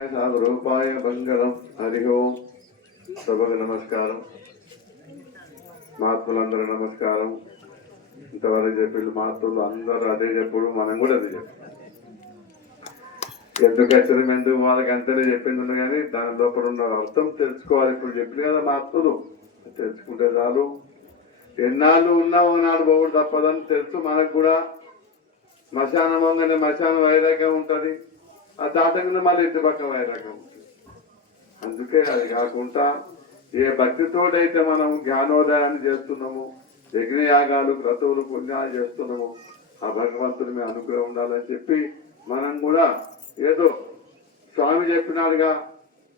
రూపాయ మంగళం. హరి ఓం. సభకు నమస్కారం, మహాత్ములందరూ నమస్కారం. ఇంతవరకు చెప్పింది మహాత్ములు అందరూ అదే చెప్పుడు, మనం కూడా అదే చెప్పాం. ఎందుకు అచ్చరం ఎందుకు వాళ్ళకి అంతనే చెప్పింది కానీ దాని లోపల ఉన్న అర్థం తెలుసుకోవాలి. ఇప్పుడు చెప్పింది కదా మహాత్ములు, తెలుసుకుంటే చాలు. ఎన్నాళ్ళు ఉన్నా ఒకనాడు పోవుడు తప్పదని తెలుసు మనకు కూడా. శ్మశానం వంగనే శ్మశానం వైరాగ్యం ఉంటుంది, ఆ దాటకుండా మళ్ళీ ఇంటి పక్కన వైరాగ్యం ఉంటుంది. అందుకే అది కాకుండా ఏ భక్తితోటైతే మనం జ్ఞానోదయాన్ని చేస్తున్నాము, యజ్ఞయాగాలు క్రతువులు పుణ్యాలు చేస్తున్నాము, ఆ భగవంతుని మీ అనుగ్రహం ఉండాలని చెప్పి మనం కూడా ఏదో స్వామి చెప్పినాడుగా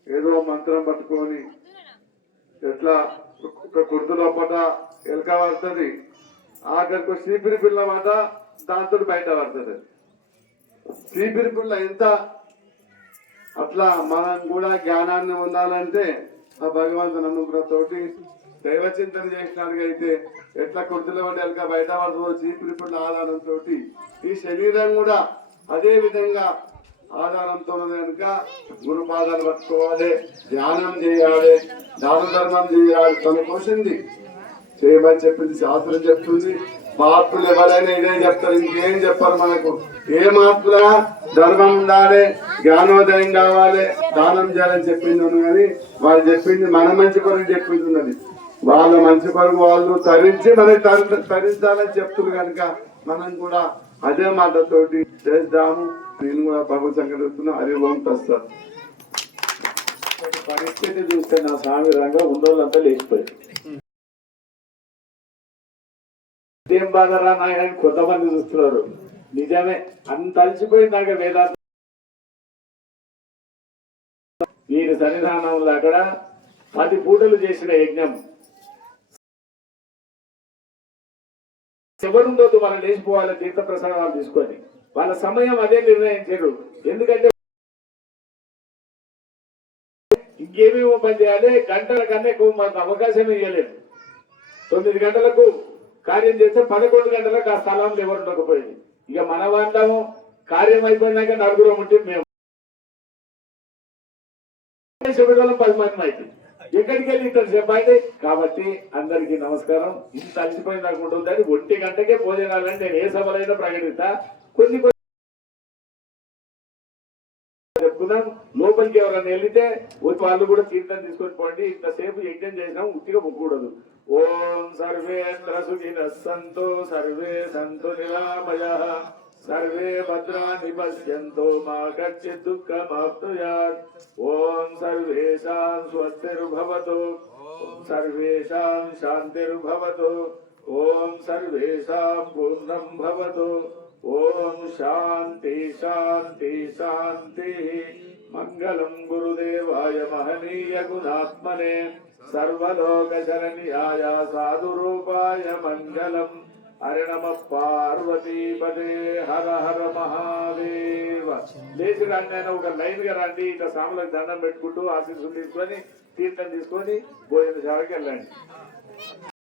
ఏదో మంత్రం పట్టుకొని ఎట్లా ఒక కుర్తులో పట ఎలక పడుతుంది, ఆఖరికి చీపిరి పిల్ల మాట దాంతో బయట పడుతుంది. చీపిరి పిల్ల ఎంత అట్లా మనం కూడా జ్ఞానాన్ని ఉండాలంటే ఆ భగవంతుని అనుగ్రహతోటి దైవ చింతన చేసినట్టుగా అయితే ఎట్లా కుర్తుల వంటి ఎలక బయట పడుతుందో చీపిరి పిల్ల ఆధారంతో ఈ శరీరం కూడా అదే విధంగా ఆధారంతో ఉన్నది కనుక గురుపాదాలు పట్టుకోవాలి, ధ్యానం చేయాలి, దాన ధర్మం చేయాలి. తను కోసింది చేయమని చెప్పింది శాస్త్రం చెప్తుంది. మహాత్ములు ఎవరైనా ఇదే చెప్తారు, ఇంకేం చెప్పారు మనకు. ఏ మహాత్ముల ధర్మం ఉండాలి, జ్ఞానోదయం కావాలి, దానం చేయాలని చెప్పింది ఉంది. కానీ వాళ్ళు చెప్పింది మన మంచి కొరకు చెప్పింది ఉన్నది. వాళ్ళ మంచి కొరకు వాళ్ళు తరించి మనకి తరించాలని చెప్తుంది కనుక మనం కూడా అదే మాటతోటి చేద్దాము. నేను కూడా భగవత్ సంకటిస్తున్నా. హరి ఓం తత్సత్. పరిస్థితి చూస్తే నా స్వామి రంగా ఉన్నోళ్ళంతా లేచిపోయారు. ఏం బాధరా నాయన కొంతమంది చూస్తున్నారు. నిజమే, అంత అలసిపోయిందాక వేదాంతం వీరి సన్నిధానంలో అక్కడ 10 పూటలు చేసిన యజ్ఞం. ఎవరుండొద్దు, మనం లేచిపోవాలి తీర్థ ప్రసాదాలు తీసుకొని. వాళ్ళ సమయం అదే నిర్ణయించారు. ఎందుకంటే ఇంకేమేమో పని చేయాలి, గంటల కన్నా ఎక్కువ మనకు అవకాశం ఇవ్వలేదు. 9 గంటలకు కార్యం చేస్తే 11 గంటలకు ఆ స్థలంలో ఎవరు ఉండకపోయింది. ఇక మన వాళ్ళము కార్యం అయిపోయినాక 4 ఉంటే మేము 10 మంది అయితే ఎక్కడికి వెళ్ళి ఇంత చెప్పండి. కాబట్టి అందరికీ నమస్కారం. ఇంత అలసిపోయింది అనుకుంటుందని 1 గంటకే భోజనాలని నేను ఏ సభలైనా ప్రకటిస్తా. కొన్ని చెప్పుకున్నాం. లోపలికి ఎవరైనా వెళ్తే వాళ్ళు కూడా తీర్థం తీసుకొని పోండి. ఇంతసేపు యజ్ఞం చేసినాం, ఉట్టిగా మొక్కకూడదు. ఓం సర్వేంద్ర సుఖినః సంతు సర్వే సంతు నిరామయః సర్వే భద్రాణి పశ్యంతు మా కచ్చిత్ దుఃఖమాప్నుయాత్. ఓం సర్వేషాం స్వస్తిర్భవతు, ఓం సర్వేషాం శాంతిర్భవతు, ఓం సర్వేషాం పూర్ణం భవతు. ఓం శాంతి శాంతి శాంతి. మంగళం గురుదేవాయ మహనీయ గుణాత్మనే సర్వలోక శరణ్యాయ సాధురూపాయ మంగళం. హరి నమ పార్వతీపదే. హర హర మహాదేవ. లేచి రండి అయినా ఒక లైన్ గా రండి. ఇట్లా సాములకు దండం పెట్టుకుంటూ ఆశీస్సులు తీసుకొని తీర్థం తీసుకొని భోజనశాలకు వెళ్ళండి.